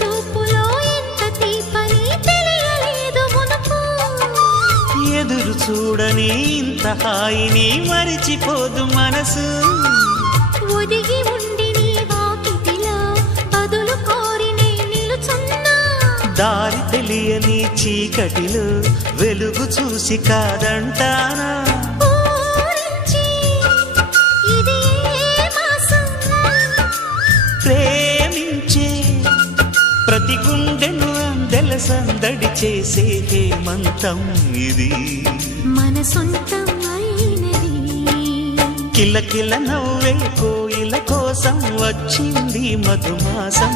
చూపులో ఎంత తీపని తెలియలేదు మునుపు ఎదురు చూడని ఇంత హాయిని మరిచిపోదు మనసు. ఒదిగి ఉండి నీ వాకిటిలో బదులు కోరి నిలుచున్నా. దారి తెలియని చీకటిలో వెలుగు చూసి కాదంటానా? ప్రతి గుండెను అందెల సందడి చేసే హేమంతం ఇది. మన సొంతం కిలకిల నవ్వే కోయిల కోసం వచ్చింది మధుమాసం.